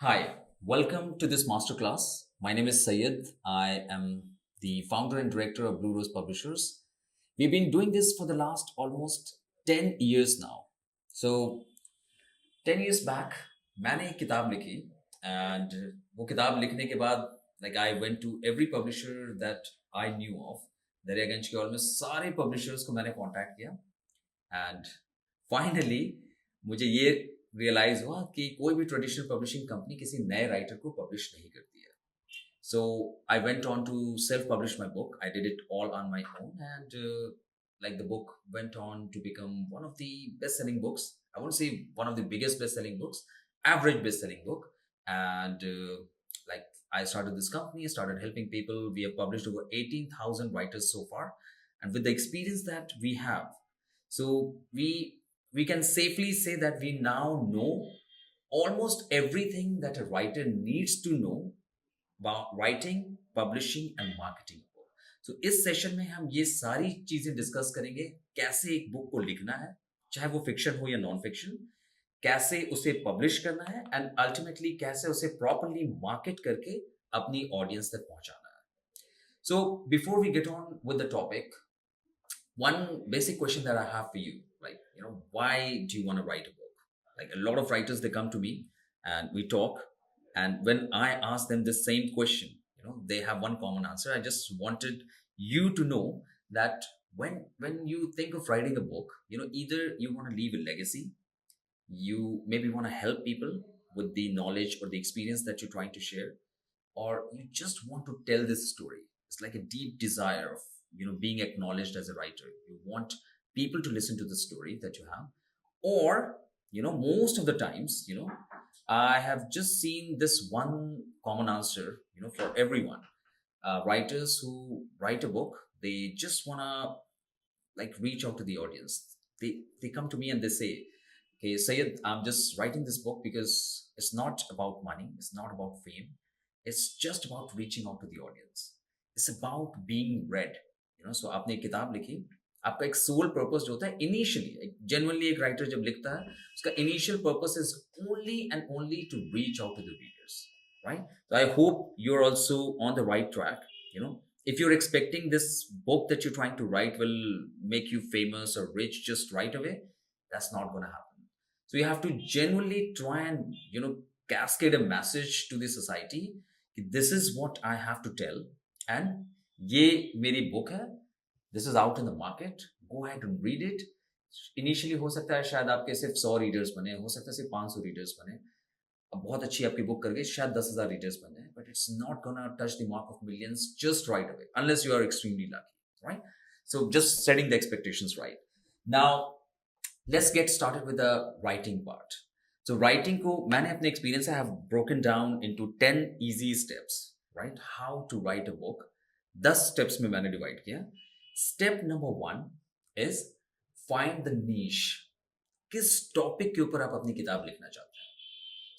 Hi, welcome to this masterclass. My name is Sayed. I am the founder and director of Blue Rose Publishers. We've been doing this for the last almost 10 years now. So, 10 years back, मैंने एक किताब लिखी and वो किताब लिखने के बाद like I went to every publisher that I knew of. Daryaganj के ऑलमोस्ट सारे publishers को मैंने contact किया एंड फाइनली मुझे ये रियलाइज हुआ कि कोई भी ट्रेडिशनल पब्लिशिंग कंपनी किसी नए राइटर को पब्लिश नहीं करती है. So I went on to self-publish my book. I did it all on my own, and like the book went on to become one of the best-selling books. I won't say one of the biggest best-selling books, average best-selling book. And like I started this company, started helping people. We have published over 18,000 writers so far, and with the experience that we have, so we can safely say that we now know almost everything that a writer needs to know about writing, publishing and marketing. So इस session में हम ये सारी चीजें discuss करेंगे. कैसे एक book को लिखना है, चाहे वो फिक्शन हो या नॉन फिक्शन, कैसे उसे पब्लिश करना है एंड अल्टीमेटली कैसे उसे प्रॉपरली मार्केट करके अपनी ऑडियंस तक पहुंचाना है. So before we get on with the topic, one basic question that I have for you, like, why do you want to write a book? Like a lot of writers, they come to me and we talk. And when I ask them the same question, they have one common answer. I just wanted you to know that when you think of writing a book, either you want to leave a legacy, you maybe want to help people with the knowledge or the experience that you're trying to share, or you just want to tell this story. It's like a deep desire of being acknowledged as a writer. You want people to listen to the story that you have, or most of the times, I have just seen this one common answer, for everyone. Writers who write a book, they just want to like reach out to the audience. They come to me and they say, okay, Sayed, I'm just writing this book because it's not about money, it's not about fame, it's just about reaching out to the audience. It's about being read. So आपने एक किताब लिखी, आपका एक soul purpose जो होता है initially, genuinely एक राइटर जब लिखता है, उसका initial purpose is only and only to reach out to the readers, right? So I hope you're also on the right track. If you're expecting this book that you're trying to write will make you famous or rich just right away, that's not going to happen. So you have to genuinely try and cascade a message to the society. This is what I have to tell, and ये मेरी book है. This is out in the market. Go had and read it. Initially हो सकता है शायद आपके सिर्फ 100 readers बने, हो सकता है सिर्फ 500 रीडर्स बने. अब बहुत अच्छी आपकी बुक कर गई, शायद 10,000 रीडर्स बने, but it's not gonna touch the mark of millions just right away unless you are extremely lucky, right? So just setting the expectations right. Now let's get started with the writing part. So writing को मैंने अपने experience से have broken down into 10 easy steps, right? How to write a book. 10 steps में मैंने divide किया. Step number 1 is find the niche. किस topic के ऊपर आप अपनी किताब लिखना चाहते हैं.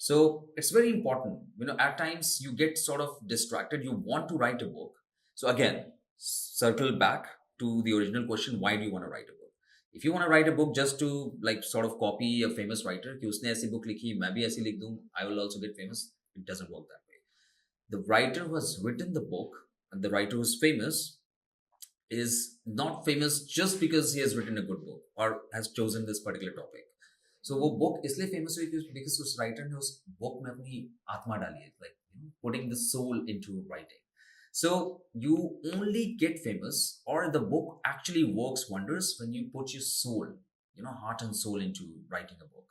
So it's very important. At times you get sort of distracted. You want to write a book. So again, circle back to the original question: why do you want to write a book? If you want to write a book just to like sort of copy a famous writer, कि उसने ऐसी book लिखी, मैं भी ऐसी लिख दूँ, I will also get famous. It doesn't work that way. The writer who has written the book and the writer who's famous is not famous just because he has written a good book or has chosen this particular topic. So वो book इसलिए famous हुई because उस writer ने उस book में अपनी आत्मा डाली है, like putting the soul into writing. So you only get famous, or the book actually works wonders when you put your soul, heart and soul into writing a book.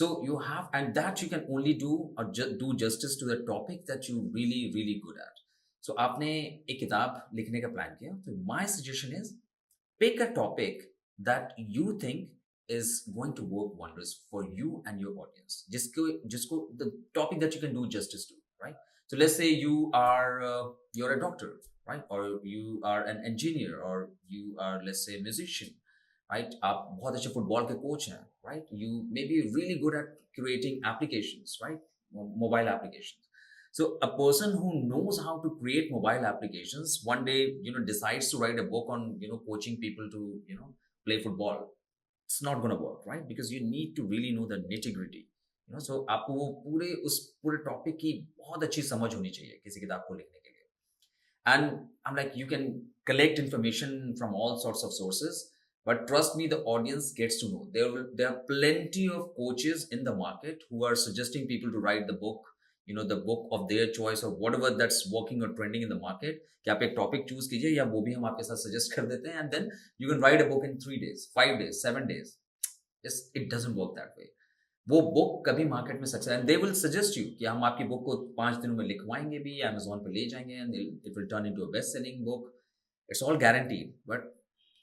So you have, and that you can only do or do justice to the topic that you really really good at. So आपने एक किताब लिखने का plan किया, तो my suggestion is pick a topic that you think is going to work wonders for you and your audience. Just go the topic that you can do justice to, right? So let's say you're a doctor, right? Or you are an engineer, or you are, let's say, a musician, right? आप बहुत अच्छे football के coach हैं, right? You may be really good at creating applications, right? Mobile applications. So a person who knows how to create mobile applications one day, decides to write a book on, coaching people to, play football. It's not going to work, right? Because you need to really know the nitty gritty. सो आपको वो पूरे topic की बहुत अच्छी समझ होनी चाहिए किसी किताब को लिखने के लिए. And I'm like, you can collect information from all sorts of sources, but trust me, the audience gets to know. There are plenty of coaches in the market who are suggesting people to write the book, the book of their choice or whatever that's working or trending in the market. कि आप एक topic choose कीजिए या वो भी हम आपके साथ सजेस्ट कर देते हैं, and then you can write a book in 3 days, 5 days, 7 days. It doesn't work that way. वो बुक कभी मार्केट में success and they will suggest you कि हम आपकी बुक को 5 दिनों में लिखवाएंगे भी, अमेजोन पे ले जाएंगे and it will turn into a best selling book. It's all guaranteed. But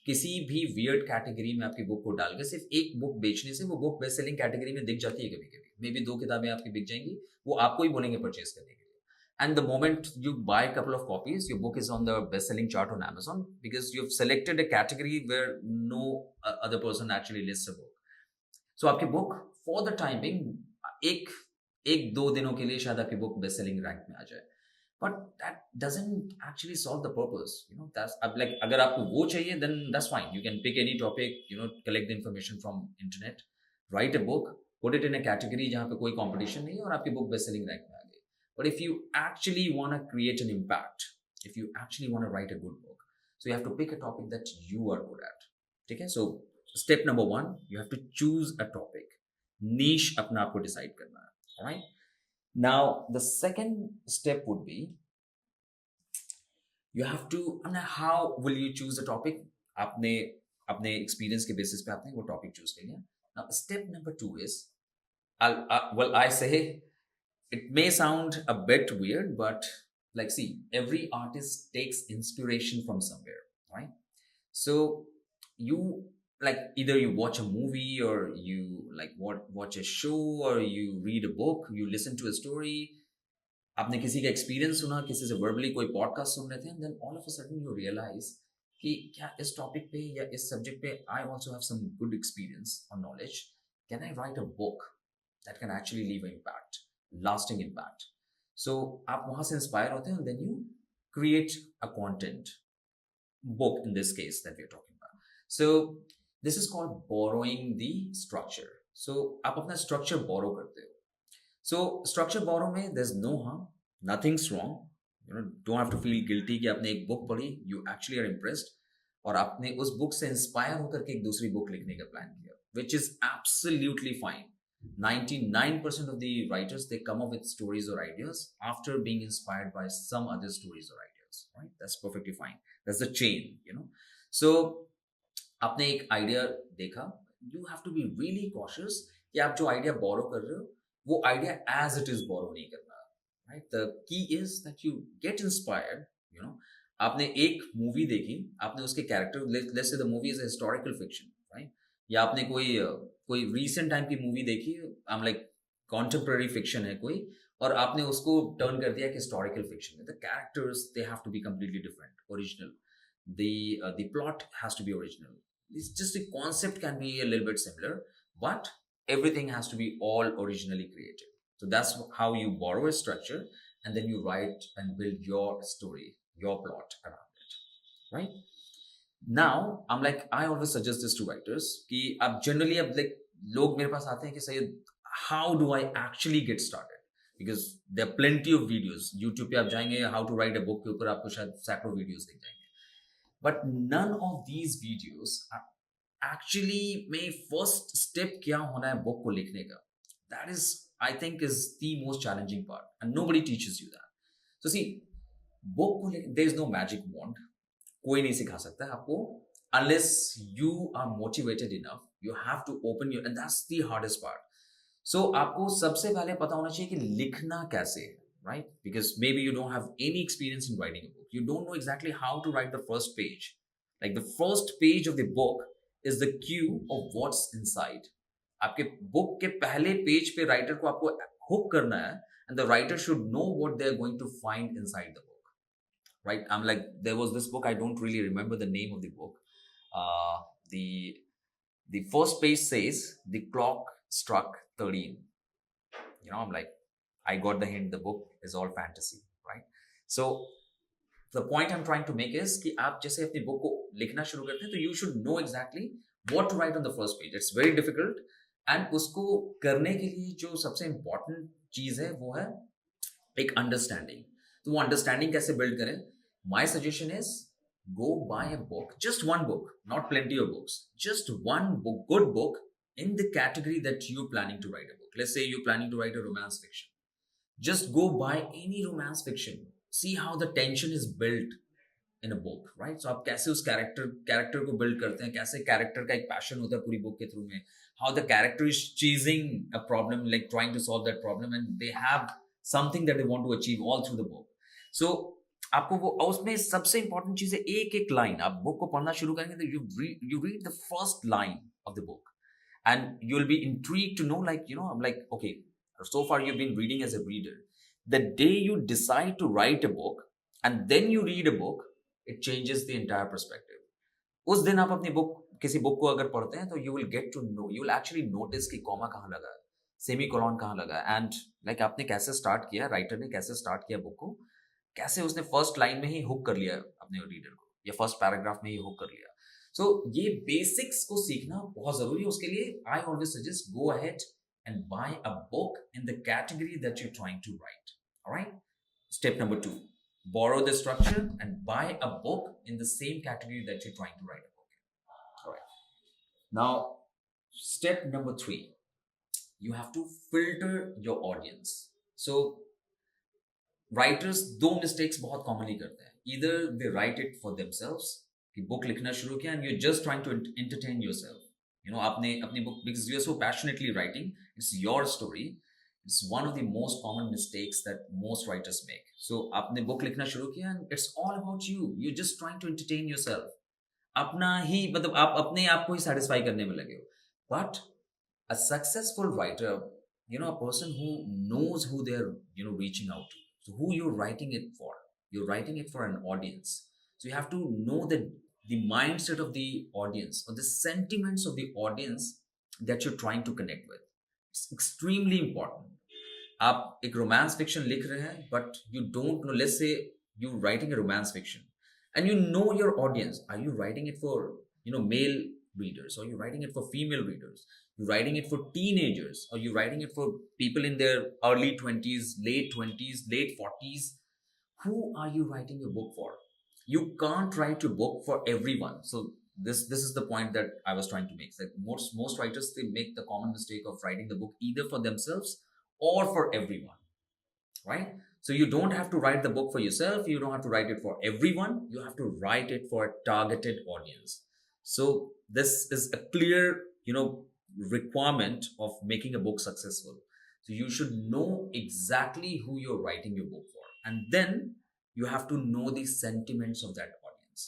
किसी भी वियर्ड कैटेगरी में आपकी बुक को डाल के सिर्फ एक बुक बेचने से वो बुक बेस्ट सेलिंग कैटेगरी में दिख जाती है कभी कभी. मे बी 2 किताबें आपकी बिक जाएंगी, वो आपको ही बोलेंगे परचेज करने के लिए. And the moment you buy a couple of copies, your book is on the best-selling chart on Amazon because you've selected a category where no other person actually lists a book. So आपकी book for the time being एक एक दो दिनों के लिए शायद आपकी book best selling rank में आ जाए, but that doesn't actually solve the purpose. That's अब लाइक अगर आपको वो चाहिए then that's fine. You can pick any topic, collect the information from internet, write a book, put it in a category जहाँ पे कोई कंपटीशन नहीं है और आपकी बुक बेस्ट सेलिंग रैंक में आ गई. But if you actually want to create an impact, if you actually want to write a good book, so you have to pick a topic that you are good at. ठीक है. सो step number 1, you have to choose a topic. Niche अपना आपको decide करना है. All right. Now the second step would be you have to, I mean, how will you choose a topic? आपने अपने experience के basis पे आपने वो topic choose कर लिया. Now step number 2 is, I say it may sound a bit weird, but like see, every artist takes inspiration from somewhere, right? So you, like, either you watch a movie or you like watch a show or you read a book, you listen to a story. आपने किसी का experience सुना, किसी से verbally कोई podcast सुन रहे थे, and then all of a sudden you realize कि क्या इस टॉपिक पे या इस सब्जेक्ट पे I also have some good experience और knowledge. Can I write a book that can actually leave a impact, lasting impact. So आप वहां से इंस्पायर होते हैं, then you create a content book in this case that we are talking about. So this is called borrowing the structure. So आप अपना structure borrow करते हो. So structure borrow में there's no harm, nothing's wrong. Don't have to feel guilty कि आपने एक book पढ़ी, you actually are impressed और आपने उस book से inspire होकर के एक दूसरी book लिखने का plan किया, which is absolutely fine. 99% of the writers, they come up with stories or ideas after being inspired by some other stories or ideas, right? That's perfectly fine. That's the chain. So आपने एक idea देखा, you have to be really cautious कि आप जो idea borrow कर रहे हो वो idea as it is borrow नहीं करना. Right. The key is that you get inspired. आपने एक मूवी देखी, आपने उसके character, let's say the movie is a historical fiction, right, या आपने कोई रीसेंट टाइम की मूवी देखी, I am like contemporary fiction है कोई, और आपने उसको टर्न कर दिया कि हिस्टोरिकल फिक्शन में the characters they have to be completely different, original. The plot has to be original. It's just the concept can be a little bit similar, but everything has to be all originally created. So that's how you borrow a structure and then you write and build your story, your plot around it, right? Now I'm like, I always suggest this to writers कि अब generally अब like लोग मेरे पास आते हैं कि सही, how do I actually get started? Because there are plenty of videos. YouTube पे आप जाएंगे, how to write a book के ऊपर आपको शायद सैकड़ों videos दिख जाएंगे. But none of these videos are actually में first step क्या होना है book को लिखने का. That is, I think, is the most challenging part, and nobody teaches you that. So see, book को there is no magic wand. कोई नहीं सिखा सकता है आपको, unless you are motivated enough. You have to open your, and that's the hardest part. So आपको सबसे पहले पता होना चाहिए कि लिखना कैसे है. Right? Because maybe you don't have any experience in writing a book. You don't know exactly how to write the first page. Like the first page of the book is the cue of what's inside. आपके book के पहले page पे writer को आपको hook करना है, and the writer should know what they're going to find inside the book. Right? I'm like, there was this book, I don't really remember the name of the book. The first page says the clock struck 13. I'm like, I got the hint, the book is all fantasy, right? So the point I'm trying to make is कि आप जैसे अपनी book को लिखना शुरू करते हैं, तो you should know exactly what to write on the first page. It's very difficult, and उसको करने के लिए जो सबसे इंपॉर्टेंट चीज है वो है एक अंडरस्टैंडिंग. तो वो अंडरस्टैंडिंग कैसे बिल्ड करें? My suggestion is go buy a book, just one book, not plenty of books, just one book, good book in the category that you're planning to write a book. Let's say you're planning to write a romance fiction. Just go buy any romance fiction. See how the tension is built in a book, right? So आप कैसे उस character को build करते हैं, कैसे character का एक passion होता है पूरी बुक के थ्रू में, how the character is chasing a problem, like trying to solve that problem, and they have something that they want to achieve all through the book. So आपको वो, और उसमें सबसे इंपॉर्टेंट चीज है एक एक लाइन. आप बुक को पढ़ना शुरू करेंगे तो you read the first line of the book and you'll be intrigued to know, like, I'm like, okay, so far you've been reading as a reader. The day you decide to write a book and then you read a book, it changes the entire perspective. उस दिन आप अपनी book, किसी book को अगर पढ़ते हैं तो you will get to know, you will actually notice कि कॉमा कहाँ लगा है, सेमी कोलन कहाँ लगा है, एंड लाइक आपने कैसे स्टार्ट किया, राइटर ने कैसे स्टार्ट किया बुक को, कैसे उसने फर्स्ट लाइन में ही हुक कर लिया अपने रीडर को, या फर्स्ट पैराग्राफ में ही हुक कर लिया. सो ये बेसिक्स को सीखना बहुत जरूरी है. उसके लिए I always suggest go ahead and buy a book in the category that you trying to write. Alright, step number 2, borrow the structure and buy a book in the same category that you're trying to write a book in. All right. Now, step number 3, you have to filter your audience. So writers दो mistakes बहुत commonly करते हैं. Either they write it for themselves, कि book लिखना शुरू किया and you just trying to entertain yourself. आपने अपनी book, because you are so passionately writing, it's your story. It's one of the most common mistakes that most writers make. So आपने book लिखना शुरू किया and it's all about you just trying to entertain yourself. अपना ही, मतलब आप अपने आप को ही सेटिस्फाई करने में लगे हो. But a successful writer, a person who knows who they're, reaching out to. So who you're writing it for? You're writing it for an audience. So you have to know the mindset of the audience, or the sentiments of the audience that you're trying to connect with. It's extremely important. आप एक romance fiction लिख रहे हैं, but you don't know, let's say you writing a romance fiction and you know your audience. Are you writing it for, male readers, or you writing it for female readers? You're writing it for teenagers, or you're writing it for people in their early 20s, late 20s, late 40s? Who are you writing your book for? You can't write your book for everyone. So this is the point that I was trying to make. Like most writers, they make the common mistake of writing the book either for themselves or for everyone, right? So you don't have to write the book for yourself. You don't have to write it for everyone. You have to write it for a targeted audience. So this is a clear, requirement of making a book successful. So you should know exactly who you're writing your book for, and then you have to know the sentiments of that audience.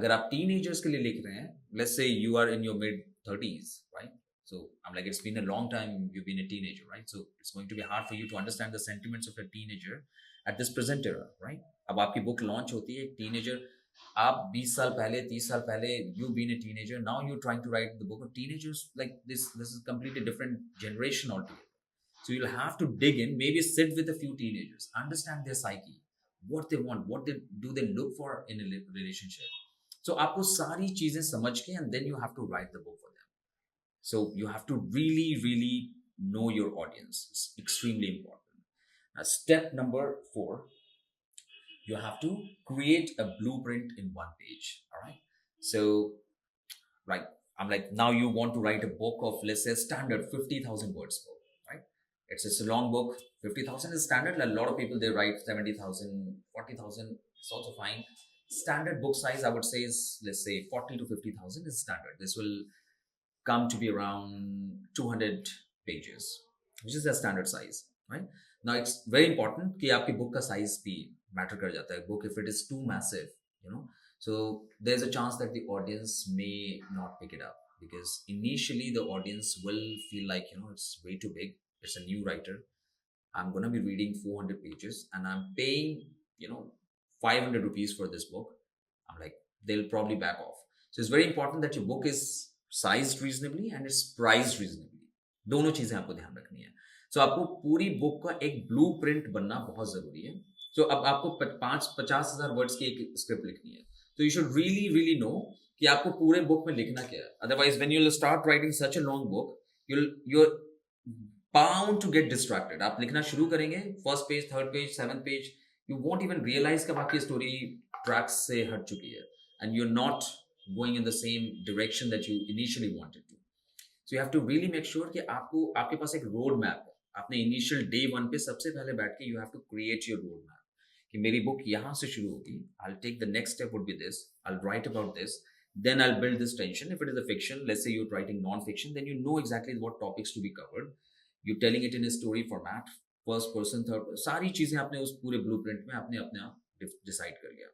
अगर आप teenagers के लिए लिख रहे हैं, let's say you are in your mid 30s, right? So I'm like, it's been a long time you've been a teenager, right? So it's going to be hard for you to understand the sentiments of a teenager at this present era, right? अब आपकी book launch होती है, teenager, आप 20 साल पहले, 30 साल पहले, you being a teenager, now you're trying to write the book of teenagers. Like this is completely different generation altogether. So you'll have to dig in, maybe sit with a few teenagers, understand their psyche, what they want, what they do they look for in a relationship. So आपको सारी चीजें समझ के, and then you have to write the book for them. So you have to really, really know your audience. It's extremely important. Now, step number 4, you have to create a blueprint in one page. All right. So, like, I'm like, now you want to write a book of, let's say, standard 50,000 words book, right? It's a long book. 50,000 is standard. A lot of people, they write 70,000, 40,000. It's also fine. Standard book size, I would say, is, let's say, 40 to 50,000 is standard. This will come to be around 200 pages, which is the standard size, right? Now it's very important कि आपकी book का size भी matter कर जाता है. Book, if it is too massive, so there's a chance that the audience may not pick it up, because initially the audience will feel like, it's way too big. It's a new writer. I'm going to be reading 400 pages and I'm paying, 500 rupees for this book. I'm like, they'll probably back off. So it's very important that your book is sized reasonably and it's priced reasonably. दोनों चीजें आपको ध्यान रखनी है. So आपको पूरी book का एक ब्लूप्रिंट बनना बहुत जरूरी है. So अब आपको 50,000 वर्ड्स की एक स्क्रिप्ट लिखनी है. So you should really, really know कि आपको पूरे बुक में लिखना क्या है. Otherwise, when you'll start writing such a long book, you're bound to get distracted. आप लिखना शुरू करेंगे, first page, third page, seventh page, you won't even realize कब आपकी story tracks से हट चुकी है, and you're not going in the same direction that you initially wanted to. So you have to really make sure कि आपको आपके पास एक road map है. आपने initial day one पे सबसे पहले बैठ के you have to create your road map. कि मेरी बुक यहाँ से शुरू होगी. I'll take the next step would be this. I'll write about this. Then I'll build this tension. If it is a fiction, let's say you're writing non-fiction, then you know exactly what topics to be covered. You're telling it in a story format, first person, third person, सारी चीजें आपने उस पूरे blueprint में आपने अपने आप decide कर लिया.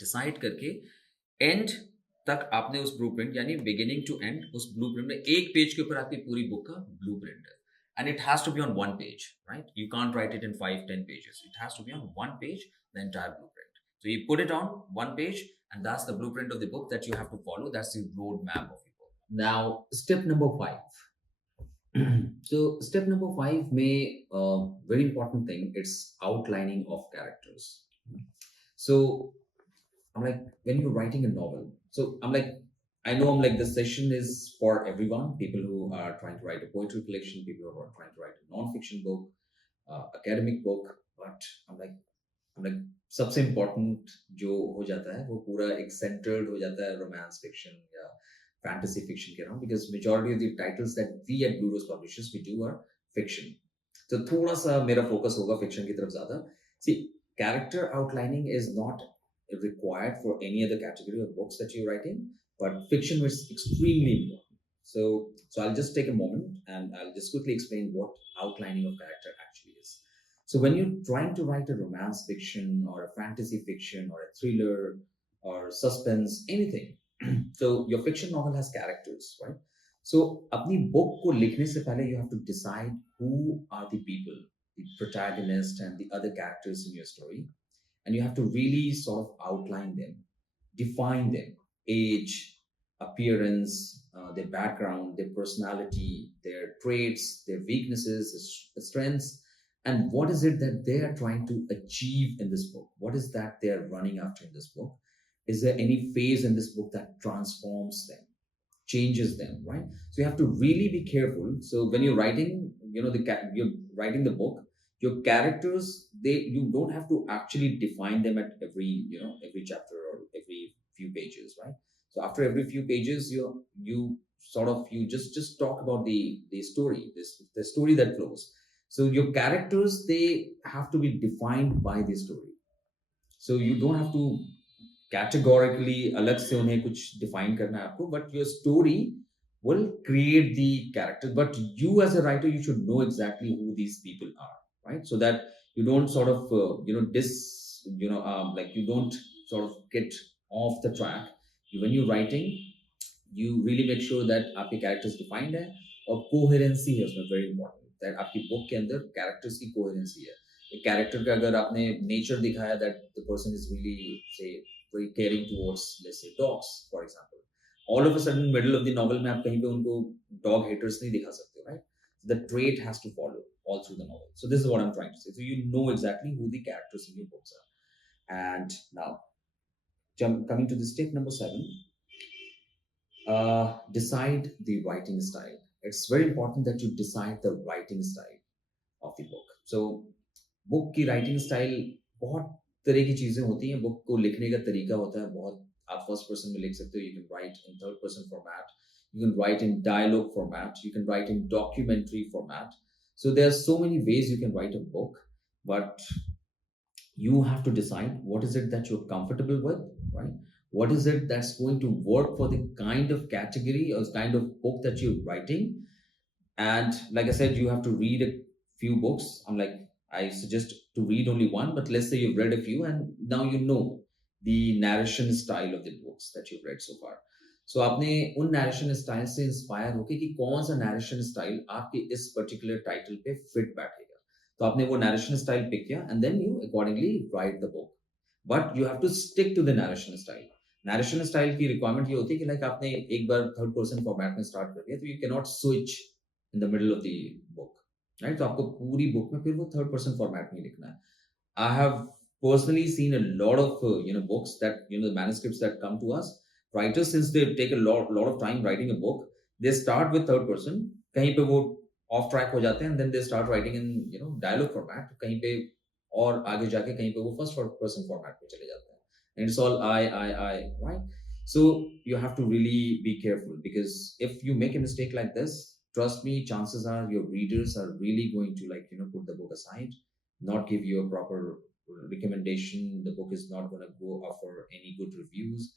डिसाइड करके एंड तक आपने उस ब्लूप्रिंट यानी बिगिनिंग टू एंड उस ब्लूप्रिंट में एक पेज के ऊपर आपकी पूरी बुक का ब्लूप्रिंट है. And it has to be on one page, right? You can't write it in 5, 10 pages. It has to be on one page, the entire blueprint. So you put it on one page, and that's the blueprint of the book that you have to follow. That's the roadmap of your book. Now, step number 5. So, step number 5 may very important thing. It's outlining of characters. So, I'm like, when you're writing a novel, so I know this session is for everyone. People who are trying to write a poetry collection, people who are trying to write a non-fiction book, academic book. But I'm like सबसे important जो हो जाता है वो पूरा एक centered हो जाता है romance fiction या fantasy fiction के नाम, because majority of the titles that we at Blue Rose Publishers we do are fiction. तो थोड़ा सा मेरा focus होगा fiction की तरफ ज़्यादा. See, character outlining is not required for any other category of books that you're writing, but fiction is extremely important. So I'll just take a moment and I'll just quickly explain what outlining of character actually is. So when you're trying to write a romance fiction or a fantasy fiction or a thriller or suspense, anything, so your fiction novel has characters, right? So अपनी book को लिखने से पहले you have to decide who are the people, the protagonist and the other characters in your story, and you have to really sort of outline them, define them, age, appearance, their background, their personality, their traits, their weaknesses, their strengths, and what is it that they are trying to achieve in this book. What is that they are running after in this book? Is there any phase in this book that transforms them, changes them, right? So you have to really be careful. So when you're writing, you're writing the book, your characters, you don't have to actually define them at every chapter or every few pages, right? So after every few pages, you just talk about the story, the story that flows. So your characters, they have to be defined by the story. So you don't have to categorically अलग से उन्हें कुछ define करना है आपको, but your story will create the characters. But you as a writer, you should know exactly who these people are, right? So that you don't sort of like you don't sort of get off the track. When you're writing, you really make sure that आपके characters defined है और coherency है उसमें very important. That आपकी book के अंदर characters की coherency है. एक character का अगर आपने nature दिखाया that the person is really say very caring towards, let's say, dogs, for example. All of a sudden, middle of the novel में आप कहीं पे उनको dog haters नहीं दिखा सकते, right? The trait has to follow all through the novel. So this is what I'm trying to say. So you know exactly who the characters in your books are. And now, coming to the step number 7, decide the writing style. It's very important that you decide the writing style of the book. So book की writing style बहुत तरह की चीजें होती हैं. Book को लिखने का तरीका होता है बहुत. आप फर्स्ट पर्सन में लिख सकते हो, you can write in third person format, you can write in dialogue format, you can write in documentary format. So there are so many ways you can write a book, but you have to decide what is it that you're comfortable with, right? What is it that's going to work for the kind of category or kind of book that you're writing? And like I said, you have to read a few books. I suggest to read only one, but let's say you've read a few and now you know the narration style of the books that you've read so far. So आपने उन narration style से inspire होके कि कौन सा narration style आपके इस particular title पे fit बैठेगा. तो आपने वो narration style pick किया and then you accordingly write the book. But you have to stick to the narration style. Narration style की requirement ये होती है कि like आपने एक बार third person format में start कर दिया तो you cannot switch in the middle of the book. Right? तो आपको पूरी बुक में फिर वो थर्ड पर्सन फॉर्मेट में लिखना है. I have personally seen a lot of books that the manuscripts that come to us. Writers, since they take a lot of time writing a book, they start with third person कहीं पे वो of track हो जाते हैं and then they start writing in dialogue format, कहीं पे और आगे जाके कहीं पे वो फर्स्ट पर्सन फॉर्मेट पे चले जाते हैं, and it's all I, right? So you have to really be careful, because if you make a mistake like this, trust me, chances are your readers are really going to, like, put the book aside, not give you a proper recommendation. The book is not going to go offer any good reviews.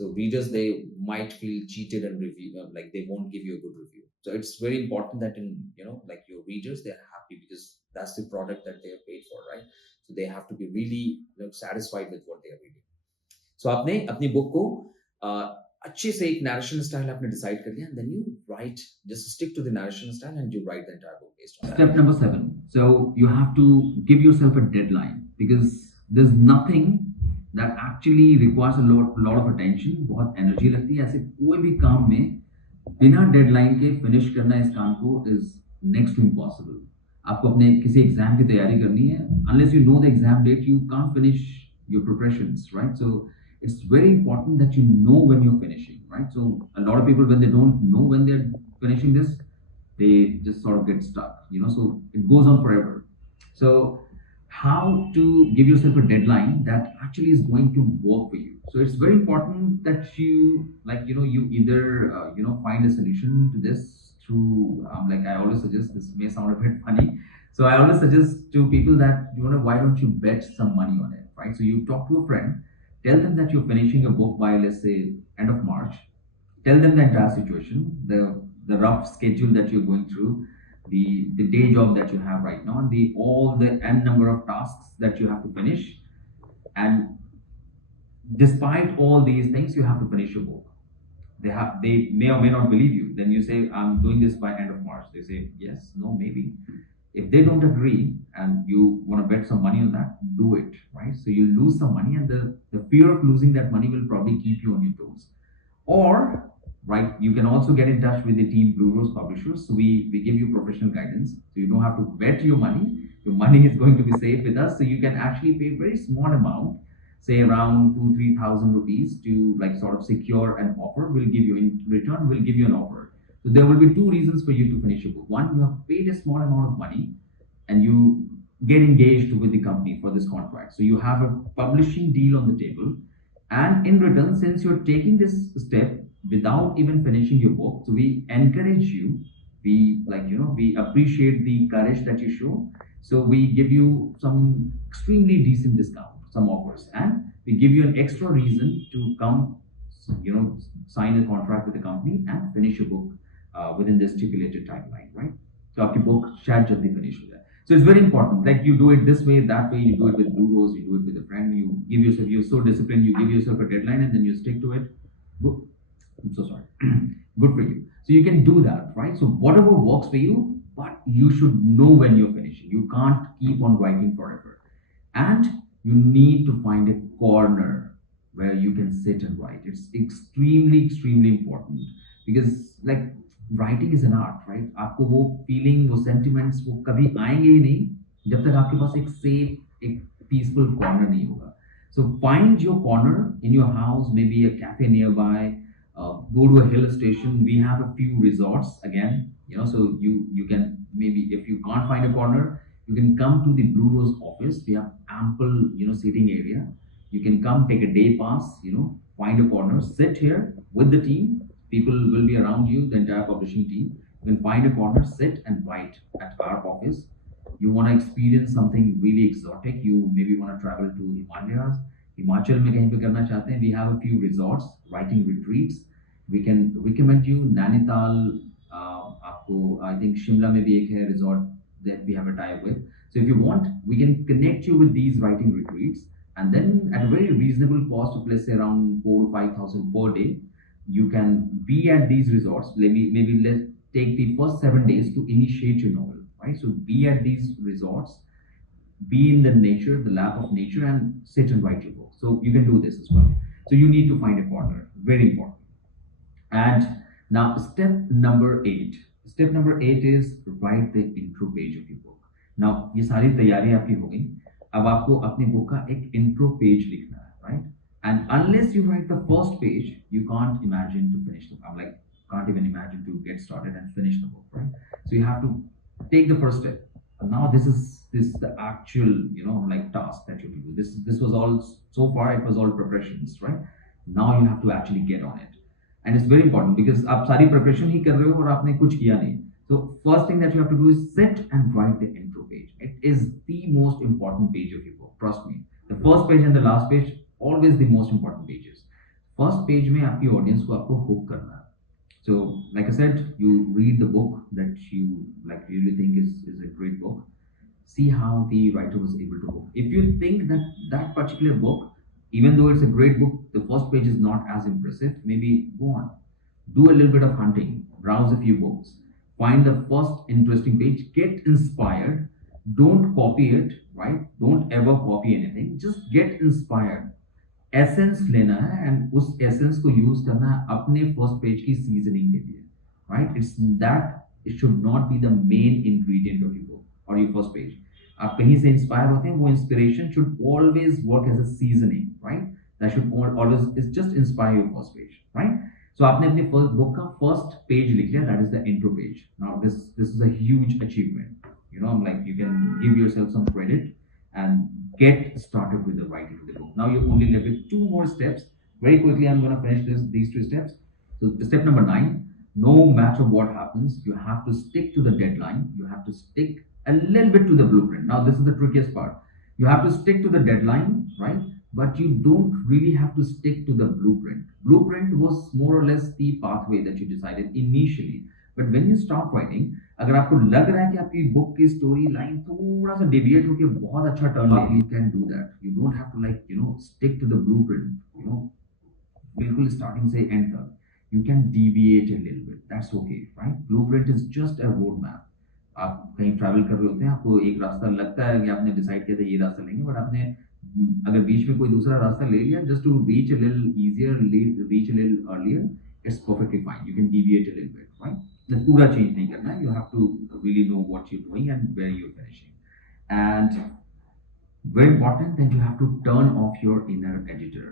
So readers, they might feel cheated and review, like they won't give you a good review. So it's very important that, in like, your readers, they're happy, because that's the product that they are paid for, right? So they have to be really, satisfied with what they are reading. So आपने अपनी book को अच्छे से एक narration style आपने decide कर लिया, and then you write, just stick to the narration style and you write the entire book based on that. Step number 7. So you have to give yourself a deadline, because there's nothing that actually requires a lot of attention. बहुत energy लगती है ऐसे कोई भी काम में बिना deadline के फिनिश करना इस काम को इज नेक्स्ट टू इम्पॉसिबल. आपको अपने किसी एग्जाम की तैयारी करनी है, unless you know the exam date you can't finish your preparations, right? So it's very important that you know when you're finishing, right? So a lot of people, when they don't know when they're finishing this, they just sort of get stuck, so it goes on forever. So how to give yourself a deadline that actually is going to work for you. So it's very important that you, like, you either find a solution to this through, like I always suggest, this may sound a bit funny, so I always suggest to people that, why don't you bet some money on it, right? So you talk to a friend, tell them that you're finishing a book by, let's say, end of March. Tell them the entire situation, the rough schedule that you're going through, the day job that you have right now, and the all the n number of tasks that you have to finish. And despite all these things, you have to finish your book. They may or may not believe you. Then you say, I'm doing this by end of March. They say yes, no, maybe. If they don't agree and you want to bet some money on that, do it, right? So you lose some money, and the fear of losing that money will probably keep you on your toes. Or, right, you can also get in touch with the team Blue Rose Publishers. So we give you professional guidance. So you don't have to bet your money. Your money is going to be safe with us. So you can actually pay a very small amount, say around 2-3,000 rupees, to, like, sort of secure an offer. We'll give you, in return, we'll give you an offer. So there will be two reasons for you to finish your book. One, you have paid a small amount of money and you get engaged with the company for this contract. So you have a publishing deal on the table. And in return, since you're taking this step without even finishing your book, so we encourage you. We, like, we appreciate the courage that you show. So we give you some extremely decent discount, some offers, and we give you an extra reason to come, sign a contract with the company and finish your book within the stipulated timeline, right? So आपकी book शायद जल्दी finish हो जाए. So it's very important. Like, you do it this way, that way. You do it with Blue Rose. You do it with a friend. You give yourself. You're so disciplined. You give yourself a deadline, and then you stick to it. Good. I'm so sorry. Good for you. So you can do that, right? So whatever works for you, but you should know when you're finishing. You can't keep on writing forever, and you need to find a corner where you can sit and write. It's extremely, extremely important, because, like, writing is an art, right? आपको वो feeling, वो sentiments, वो कभी आएंगे ही नहीं जब तक आपके पास एक सेफ, एक पीसफुल कॉर्नर नहीं होगा. So find your corner in your house, may be a cafe near by, go to a hill station. We have a few resorts again, so you can, maybe if you can't find a corner, you can come to the Blue Rose office. We have ample, seating area. You can come, take a day pass, find a corner, sit here with the team. People will be around you, the entire publishing team. You can find a corner, sit and write at our office. You want to experience something really exotic. You maybe want to travel to Himalayas. Himachal में कहीं पे करना चाहते हैं, we have a few resorts, writing retreats. We can recommend you Nainital. आपको, I think, Shimla में भी एक है resort that we have a tie with. So if you want, we can connect you with these writing retreats, and then at a very reasonable cost of, let's say, around 4 to 5,000 per day, you can be at these resorts. Maybe let's take the first 7 days to initiate your novel, right? So be at these resorts, be in the nature, the lap of nature, and sit and write your book. So you can do this as well. So you need to find a corner, very important. And now step number 8. Step number 8 is write the intro page of your book. Now ये सारी तैयारी आपकी हो गई. अब आपको अपनी book का एक intro page लिखना है, right? And unless you write the first page, you can't imagine to finish the book. I'm like, can't even imagine to get started and finish the book, right? So you have to take the first step. Now this is the actual, like, task that you have to do. This was all, so far it was all preparations, right? Now you have to actually get on it. And it's very important because आप सारी preparation ही कर रहे हो और आपने कुछ किया नहीं. So first thing that you have to do is sit and write the intro page. It is the most important page of your book. Trust me. The first page and the last page, always the most important pages. First page में आपकी audience को आपको hook करना है. So, like I said, you read the book that you like really think is a great book. See how the writer was able to hook. If you think that that particular book, even though it's a great book, the first page is not as impressive, maybe go on. Do a little bit of hunting, browse a few books, find the first interesting page, get inspired. Don't copy it, right? Don't ever copy anything. Just get inspired. Essence लेना है and उस essence को use करना है अपने first page की seasoning के लिए, right? It's that it should not be the main ingredient of your book और योर फर्स्ट पेज. आप कहीं से इंस्पायर होते हैं, वो inspiration should always work as a seasoning, right? That should always is just inspire your first page, right? So आपने अपनी first book का फर्स्ट पेज लिख लिया, that is the intro page. Now this is a huge achievement, like you can give yourself some credit and get started with the writing of the book. Now you're only left with two more steps. Very quickly, I'm going to finish these two steps. So step number 9, no matter what happens, you have to stick to the deadline. You have to stick a little bit to the blueprint. Now this is the trickiest part. You have to stick to the deadline, right? But you don't really have to stick to the blueprint. Blueprint was more or less the pathway that you decided initially. But when you start writing, अगर आपको लग रहा है कि आपकी book की story line थोड़ा सा डेविएट होकर बहुत अच्छा टर्न ले, you can do that. You don't have to like stick to the blueprint, बिल्कुल स्टार्टिंग से एंड तक. You can deviate a little bit, that's okay, right? Blueprint is just a road map. आप कहीं travel कर रहे होते हैं, आपको एक रास्ता लगता है कि आपने डिसाइड किया था ये रास्ता लेंगे, बट आपने अगर बीच में कोई दूसरा रास्ता ले लिया just to reach a little easier, reach a little earlier, it's perfectly fine. You can deviate a little bit, right? The पूरा change नहीं करना है. You have to really know what you're doing and where you're finishing. And very important that you have to turn off your inner editor.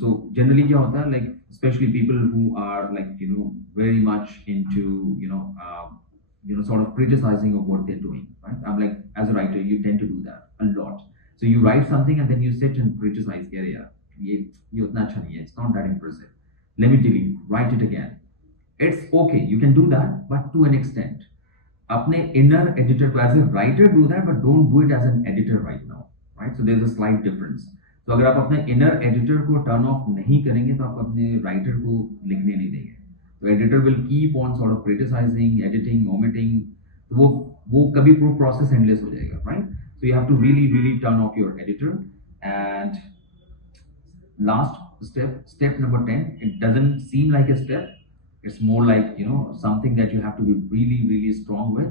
So generally क्या होता है, like especially people who are like very much into sort of criticizing of what they're doing, right? I'm like, as a writer, you tend to do that a lot. So you write something and then you sit and criticize, ये उतना अच्छा नहीं है, it's not that impressive. Let me delete, write it again. It's okay, you can do that, but to an extent. अपने inner editor को as a writer do that, but don't do it as an editor right now, right? So there's a slight difference. So अगर आप अपने inner editor को turn off नहीं करेंगे तो आप अपने writer को लिखने नहीं देंगे. तो editor will keep on sort of criticizing, editing, omitting. तो वो कभी pro process endless हो जाएगा, right? So you have to really turn off your editor. And last step number 10, it doesn't seem like a step, it's more like something that you have to be really strong with.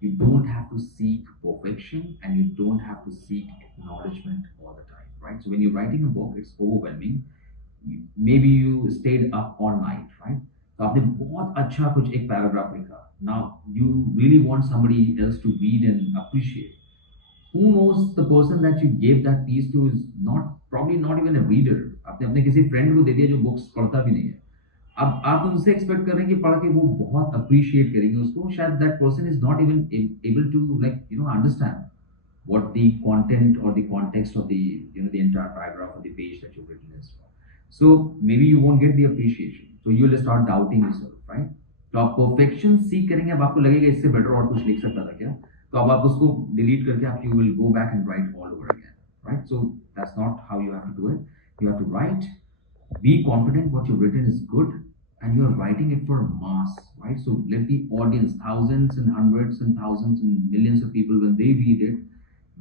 You don't have to seek perfection and you don't have to seek acknowledgement all the time, right? So when you're writing a book, it's overwhelming. Maybe you stayed up all night, right? तो आपने बहुत अच्छा कुछ एक paragraph लिखा. Now you really want somebody else to read and appreciate. Who knows, the person that you gave that piece to is probably not even a reader. आपने अपने किसी फ्रेंड को दे दिया जो बुक्स पढ़ता भी नहीं है. अब आप उनसे एक्सपेक्ट कर रहे हैं कि पढ़ के वो बहुत अप्रिशिएट करेंगे उसको. शायद that person is not even able to like understand what the content or the context of the the entire paragraph or the page that you've written is. So maybe you won't get the appreciation. So you'll start doubting yourself, right? तो आप perfection सीख करेंगे, अब आपको लगेगा इससे better और कुछ लिख सकता था क्या, तो अब आप उसको डिलीट करके आप you will go back and write all over again, right? So that's not how you have to do it. You have to write, be confident what you've written is good, and you're writing it for mass, right? So let the audience, thousands and hundreds and thousands and millions of people, when they read it,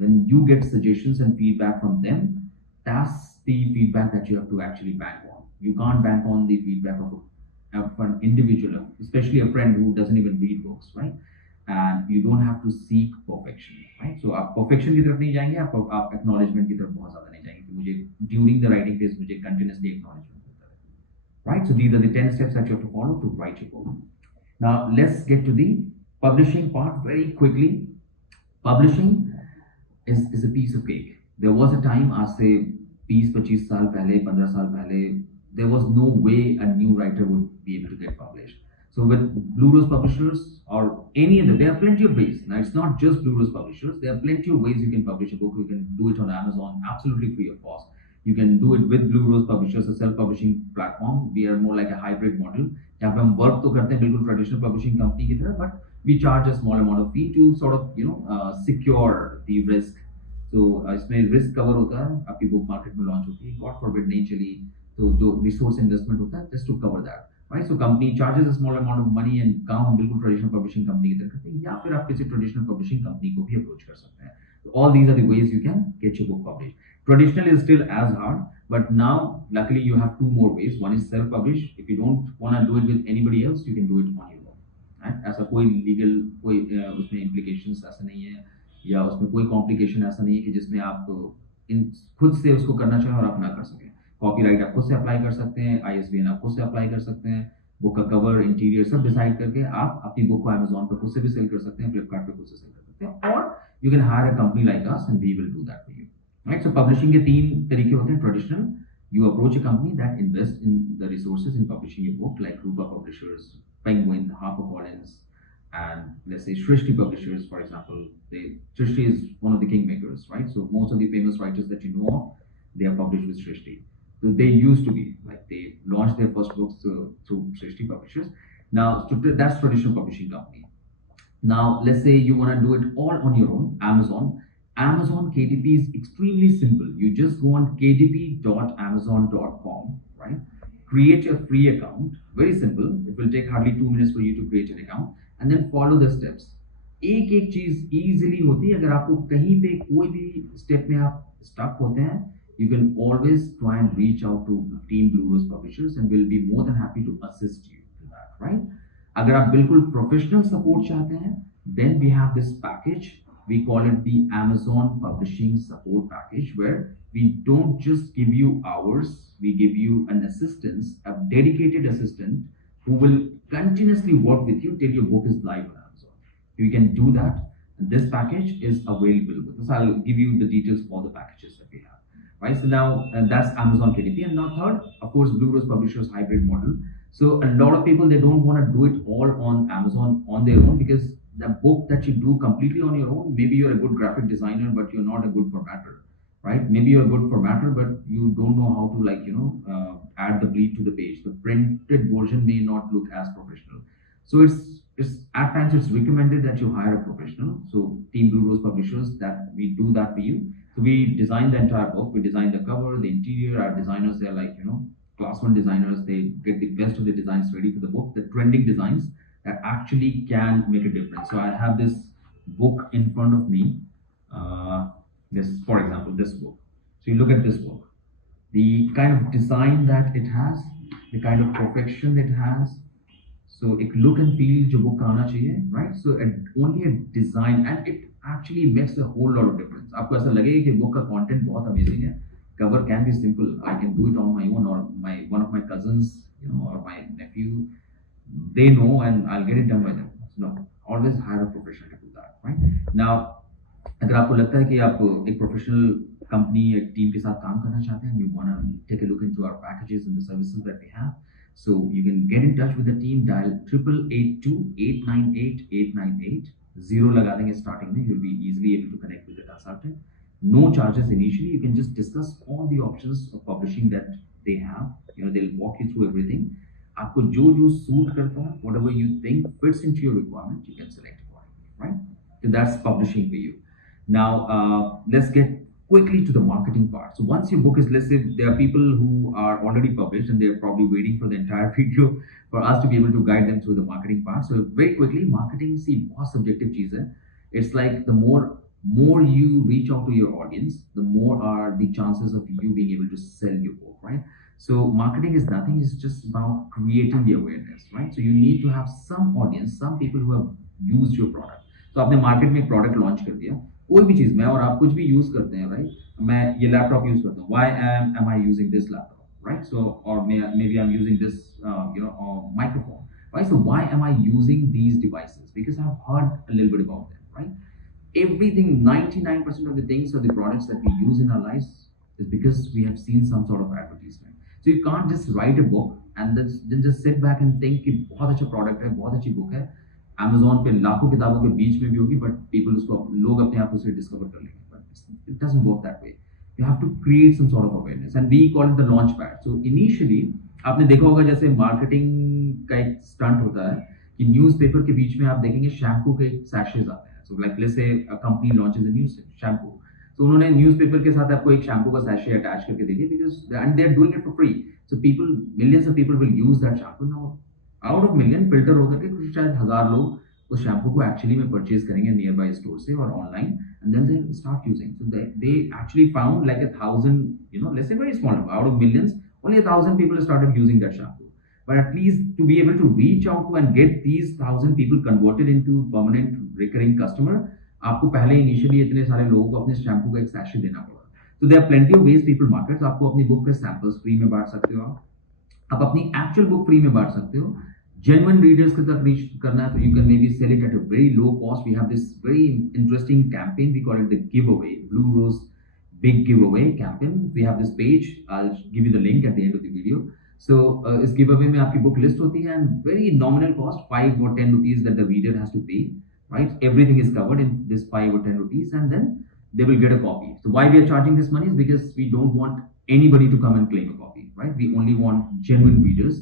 when you get suggestions and feedback from them, that's the feedback that you have to actually bank on. You can't bank on the feedback of an individual, especially a friend who doesn't even read books, right? And you don't have to seek perfection, right? So आप perfection की तरफ नहीं जाएंगे, आप acknowledgement की तरफ बहुत ज़्यादा नहीं जाएंगे कि मुझे during the writing phase मुझे continuously acknowledgement मिलता है, right? So these are the 10 steps that you have to follow to write your book. Now let's get to the publishing part very quickly. Publishing is a piece of cake. There was a time, आज से 20-25 साल पहले, 15 साल पहले, there was no way a new writer would be able to get published. So with Blue Rose Publishers or any other, there are plenty of ways. Now it's not just Blue Rose Publishers. There are plenty of ways you can publish a book. You can do it on Amazon absolutely free of cost. You can do it with Blue Rose Publishers, a self-publishing platform. We are more like a hybrid model. जहाँ पे हम work तो करते हैं बिल्कुल traditional publishing company की तरह, but we charge a small amount of fee to sort of secure the risk. तो इसमें रिस्क कवर होता है, आपकी बुक मार्केट में लॉन्च होती है, गॉड फॉरबिड नहीं चली तो जो रिसोर्स इन्वेस्टमेंट होता है just to cover that, right. So company charges a small amount of money and काम हम बिल्कुल ट्रेडिशनल पब्लिशिंग कंपनी की तरह करते हैं, या फिर आप किसी ट्रेडिशनल पब्लिशिंग कंपनी को भी अप्रोच कर सकते हैं. All these are the ways you can get your book published. Traditional is still as hard, but now luckily you have two more ways. One is self-publish. If you don't want to do it with anybody else, you can do it on your own. Right? ऐसा कोई legal कोई उसमें implications ऐसा नहीं है, या उसमें कोई complication ऐसा नहीं है कि जिसमें आप इन खुद से उसको करना चाहें और आप ना कर सकें. कॉपीराइट आप खुद से अप्लाई कर सकते हैं, ISBN आप खुद से अप्लाई कर सकते हैं, बुक का कवर इंटीरियर सब डिसाइड करके आप अपनी बुक को अमेजोन पर खुद से भी सेल कर सकते हैं, फ्लिपकार्ट पे खुद से सेल कर सकते हैं, और you can hire a company like us and we will do that for you, right? So publishing के तीन तरीके होते हैं. Traditional, you approach a company that invests in the resources in publishing your book, like Rupa Publishers, Penguin, HarperCollins, and let's say Shrishti Publishers, for example. Shrishti is one of the kingmakers, right? So most of the famous writers that you know of, they are published with Shrishti. So they used to be like they launched their first books through Shrishti Publishers. Now that's traditional publishing company. Now, let's say you want to do it all on your own, Amazon. Amazon KDP is extremely simple. You just go on kdp.amazon.com, right? Create your free account. Very simple. It will take hardly 2 minutes for you to create an account, and then follow the steps. एक एक चीज easily होती है. अगर आपको कहीं पे कोई भी स्टेप में आप स्टक होते हैं, you can always try and reach out to Team Blue Rose Publishers and we'll be more than happy to assist you in that, right? अगर आप बिल्कुल प्रोफेशनल सपोर्ट चाहते हैं, then we have this package. We call it the Amazon Publishing Support Package, where we don't just give you hours, we give you an assistance, a dedicated assistant who will continuously work with you till your book is live on Amazon. You can do that. And this package is available with us. I'll give you the details of all the packages that we have. Right, so now that's Amazon KDP, and now third, of course, Blue Rose Publishers hybrid model. So a lot of people, they don't want to do it all on Amazon on their own, because the book that you do completely on your own, maybe you're a good graphic designer but you're not a good formatter, right? Maybe you're a good formatter but you don't know how to add the bleed to the page. The printed version may not look as professional. So it's at times it's recommended that you hire a professional. So Team Blue Rose Publishers, that we do that for you. So we design the entire book, we design the cover, the interior. Our designers, they're like class 1 designers. They get the best of the designs ready for the book, the trending designs that actually can make a difference. So I have this book in front of me. This, for example, this book. So you look at this book, the kind of design that it has, the kind of perfection it has. So एक look and feel जो book का आना चाहिए, right? So only a design, and it actually makes a whole lot of difference. आपको ऐसा लगेगा कि book का content बहुत amazing है. Cover can be simple. I can do it on my own, or one of my cousins, or my nephew. They know, and I'll get it done by them. So no, always hire a professional to do that, right? Now, अगर आपको लगता है कि आप एक professional company एक team के साथ काम करना चाहते हैं, you want to take a look into our packages and the services that we have, so you can get in touch with the team. Dial 8882 898 898. Zero लगा देंगे starting में. You'll be easily able to connect with the consultant. No charges initially. You can just discuss all the options of publishing that they have. They'll walk you through everything. आपको जो suit करता है, whatever you think fits into your requirement, you can select accordingly, right? So that's publishing for you. Now let's get quickly to the marketing part. So once your book is listed, there are people who are already published and they're probably waiting for the entire video for us to be able to guide them through the marketing part. So very quickly, marketing, see, बहुत subjective चीज है. It's like the more you reach out to your audience, the more are the chances of you being able to sell your book, right? So marketing is nothing, it's just about creating the awareness, right? So you need to have some audience, some people who have used your product. So आपने market में एक product launch कर दिया, कोई भी चीज, मैं और आप कुछ भी यूज करते हैं, राइट? मैं ये लैपटॉप यूज करता हूँ, why am I using this laptop, right? So or maybe I'm using this microphone, right? So why am I using these devices? Because I've heard a little bit about them, right? Everything, 99% of the things or the products that we use in our lives is because we have seen some sort of advertisement. So So you can't just write a book and then just sit back and think कि बहुत अच्छा product है, बहुत अच्छी book है, Amazon पे लाखों किताबों के बीच में भी होगी, but people उसको लोग अपने आप उसे discover कर लेंगे. But it doesn't work that way. You have to create some sort of awareness, and we call it the launch pad. So initially आपने देखा होगा जैसे मार्केटिंग का एक स्टंट होता है कि न्यूज़पेपर के बीच में आप देखेंगे शैम्पू के सैशेज आते हैं. So like let's say a company launches a new shampoo, तो उन्होंने न्यूज़पेपर के साथ आपको एक शैम्पू का सैशे अटैच करके दे दिया, because and they are doing it for free. So people, millions of people will use that shampoo. Now out of million filter होकर के कुछ शायद हजार लोग उस शैम्पू को एक्चुअली में परचेज करेंगे नियर बाय स्टोर से और online, and then they start using. So they actually found like 1,000, let's say very small number out of millions, only 1,000 people started using that shampoo. But at least to be able to reach out to and get these 1,000 people converted into permanent recurring customer, आपको पहले initially इतने सारे लोगों को अपने shampoo का एक sachet देना पड़ा. तो there are plenty of ways people markets. आपको अपनी बुक के सैंपल्स फ्री में बांट सकते हो, आप अपनी एक्चुअल बुक फ्री में बांट सकते हो. जेन्युइन रीडर्स के तक रीच करना है तो you can maybe sell it at a very low cost. We have this very interesting campaign, we call it the giveaway, blue rose big giveaway campaign. We have this page, I'll give you the link at the end of the video. So इस giveaway में आपकी book list होती है and very nominal cost, 5 or 10 rupees that the reader has to pay, right? Everything is covered in this 5 or 10 rupees, and then they will get a copy. So why we are charging this money is because we don't want anybody to come and claim a copy, right? We only want genuine readers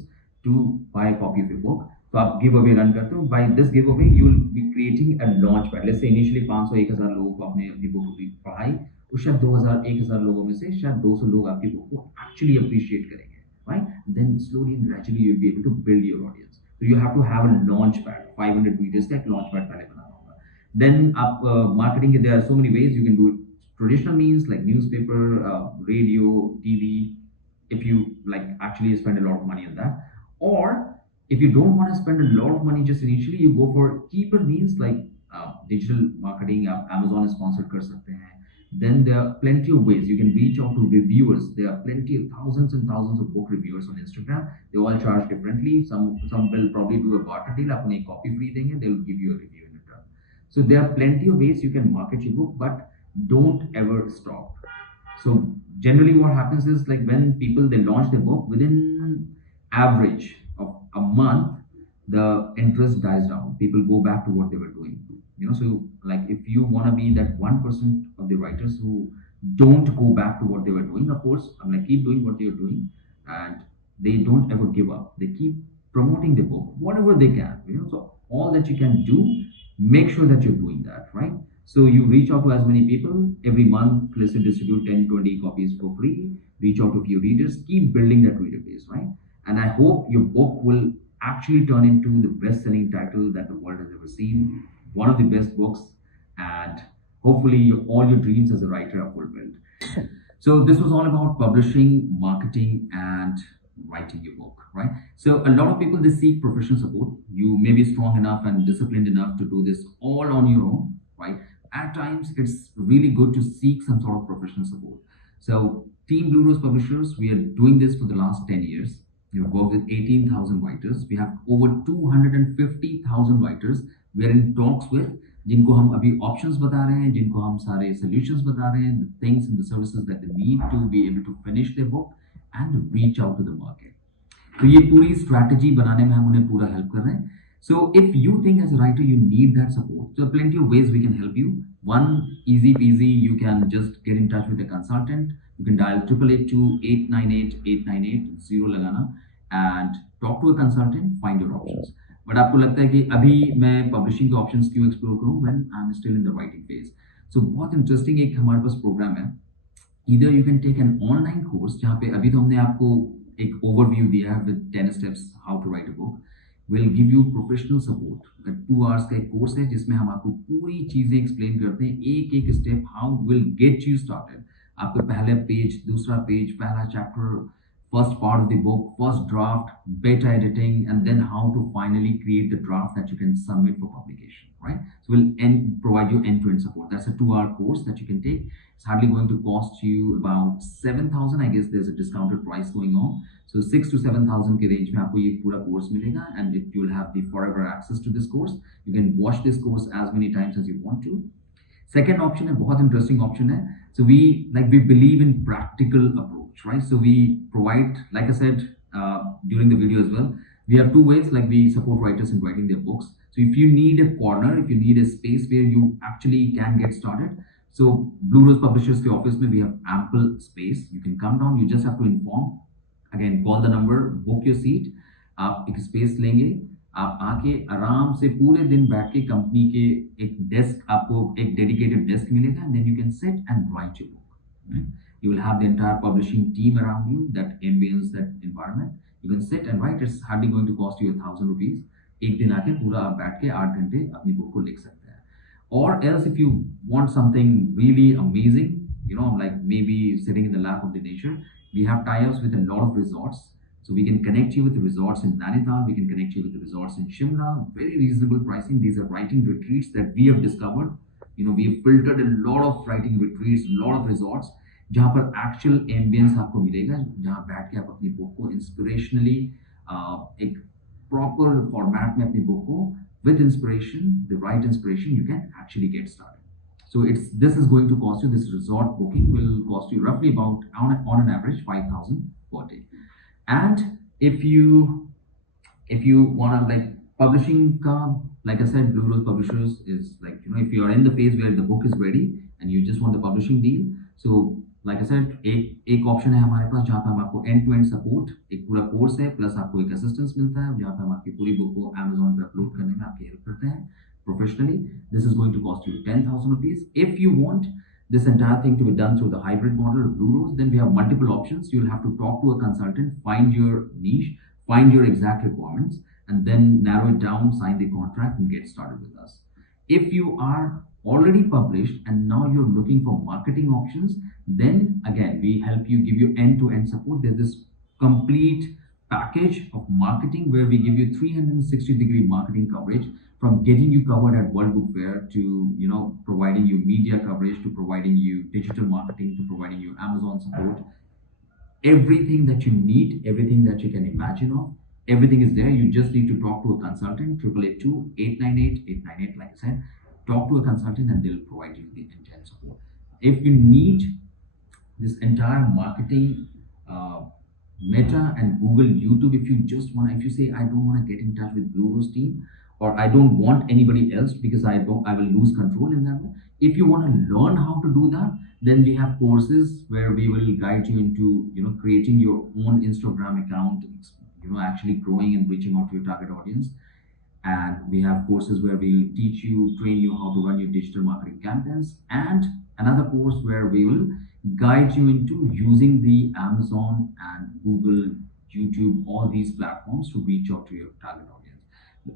to buy a copy of your book. तो आप give away run करते हो. By this giveaway you will be creating a launch pad. Let's say initially 500 1000 लोगों को आपने अपनी book पढ़ाई, तो शायद 2000 1000 लोगों में से शायद 200 लोग आपकी बुक को एक्चुअली अप्रिशिएट करेंगे, right? Then slowly and gradually you will be able to build your audience. तो you have to have a launch pad. 500 readers का एक लॉन्च पैड पहले बनाना होगा. देन आप मार्केटिंग के, there are so many ways. You can do it traditional means like newspaper, radio, TV, if you like actually spend a lot of money on that. Or if you don't want to spend a lot of money just initially, you go for cheaper means like digital marketing. आप Amazon sponsored कर सकते हैं. Then there are plenty of ways you can reach out to reviewers. There are plenty of thousands and thousands of book reviewers on Instagram. They all charge differently. Some will probably do a barter deal. आप उन्हें copy free देंगे, they will give you a review in return. So there are plenty of ways you can market your book, but don't ever stop. So generally what happens is like when people they launch their book, within average of a month the interest dies down. People go back to what they were doing. So like if you want to be that 1% of the writers who don't go back to what they were doing, of course I'm like keep doing what you're doing, and they don't ever give up. They keep promoting the book whatever they can. So all that you can do, make sure that you're doing that, right? So you reach out to as many people every month. Let's say distribute 10-20 copies for free. Reach out to a few readers. Keep building that reader base, right? And I hope your book will actually turn into the best-selling title that the world has ever seen. One of the best books, and hopefully all your dreams as a writer are fulfilled. So this was all about publishing, marketing, and writing your book, right? So a lot of people they seek professional support. You may be strong enough and disciplined enough to do this all on your own, right? At times it's really good to seek some sort of professional support. So Team Blue Rose Publishers, we are doing this for the last 10 years. We have worked with 18,000 writers. We have over 250,000 writers. We are in talks with, जिनको हम अभी options बता रहे हैं, जिनको हम सारे solutions बता रहे हैं, the things and the services that they need to be able to finish their book and reach out to the market. तो ये पूरी strategy बनाने में हम उन्हें पूरा help कर रहे हैं. So if you think as a writer you need that support, so plenty of ways we can help you. One, easy peasy, you can just get in touch with a consultant. You can dial 888-898-898 लगाना and talk to a consultant, find your options. But आपको लगता है कि अभी मैं publishing के options क्यों explore करूँ when I'm still in the writing phase? So बहुत interesting एक हमारे पास program है. Either you can take an online course जहाँ पे अभी तो हमने आपको एक overview दिया है with 10 steps how to write a book. We'll give you professional support. 2 hours का एक कोर्स है जिसमें हम आपको पूरी चीजें एक्सप्लेन करते हैं, एक एक step how will get you started. आपका पहला पेज, दूसरा पेज, पहला chapter, first part of the book, first draft, beta editing, and then how to finally create the draft that you can submit for publication, right? So we'll provide you end-to-end support. That's a 2-hour course that you can take. It's hardly going to cost you about 7,000. I guess there's a discounted price going on. So 6 to 7,000 के range में आपको ये पूरा course मिलेगा, and you'll have the forever access to this course. You can watch this course as many times as you want to. Second option है बहुत interesting option है. So we believe in practical approach. approach, right? So we provide, like I said during the video as well, we have two ways, like we support writers in writing their books. So if you need a corner, if you need a space where you actually can get started, so Blue Rose Publishers के office में we have ample space. You can come down. You just have to inform. Again, call the number, book your seat. आप एक space लेंगे. आप आके आराम से पूरे दिन बैठ के कंपनी के एक डेस्क, आपको एक डेडिकेटेड डेस्क मिलेगा, and then you can sit and write your book. Right? You will have the entire publishing team around you, that ambience, that environment. You can sit and write. It's hardly going to cost you 1,000 rupees. एक दिन आके पूरा आप बैठ के 8 घंटे अपनी book को लिख सकते हैं. Or else, if you want something really amazing, like maybe sitting in the lap of the nature, we have tie-ups with a lot of resorts. So we can connect you with the resorts in Nainital. We can connect you with the resorts in Shimla. Very reasonable pricing. These are writing retreats that we have discovered. We have filtered a lot of writing retreats, a lot of resorts, जहाँ पर actual ambience आपको मिलेगा, जहाँ बैठ के आप अपनी book को inspirationally एक proper format में अपनी बुक को with inspiration, the right inspiration, you can actually get started. So this is going to cost you, this resort booking will cost you roughly about on an average 5,000 per day. And if you want to, like, publishing ka, like I said, Blue Rose Publishers is like, if you are in the phase where the book is ready and you just want the publishing deal, so like I said, एक option है हमारे पास जहाँ पे हम आपको and to and support, एक पूरा course है, प्लस आपको एक असिस्टेंस मिलता है जहाँ पे हम आपकी पूरी बुक को Amazon पे अपलोड करने में आपकी हेल्प करते हैं professionally. This is going to cost you 10,000 rupees. If you want this entire thing to be done through the hybrid model of Blue Rose, then we have multiple options. You'll have to talk to a consultant, find your niche, find your exact requirements, and then narrow it down, sign the contract, and get started with us. If you are already published and now you're looking for marketing options, then again, we help you, give you end-to-end support. There's this complete package of marketing where we give you 360-degree marketing coverage, from getting you covered at World Book Fair to providing you media coverage, to providing you digital marketing, to providing you Amazon support. Everything that you need, everything that you can imagine of, everything is there. You just need to talk to a consultant. 888-898-898, like I said. Talk to a consultant and they'll provide you the end-to-end support. If you need this entire marketing, Meta and Google, YouTube, if you say, I don't want to get in touch with Blue Rose team, or I don't want anybody else because I will lose control in that way. If you want to learn how to do that, then we have courses where we will guide you into, creating your own Instagram account, actually growing and reaching out to your target audience. And we have courses where we'll teach you, train you how to run your digital marketing campaigns, and another course where we will guide you into using the Amazon and Google, YouTube, all these platforms to reach out to your target audience.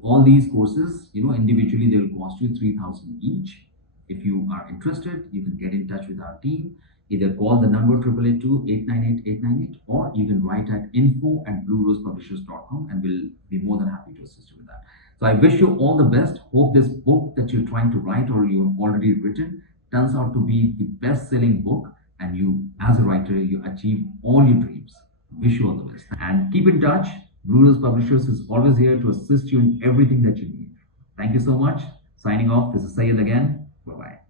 All these courses, individually, they will cost you 3,000 each. If you are interested, you can get in touch with our team. Either call the number 888-898-898, or you can write at info@bluerosepublishers.com, and we'll be more than happy to assist you with that. So I wish you all the best. Hope this book that you're trying to write or you have already written turns out to be the best-selling book, and you, as a writer, you achieve all your dreams. Wish you all the best. And keep in touch. Blue Rose Publishers is always here to assist you in everything that you need. Thank you so much. Signing off. This is Sayed again. Bye-bye.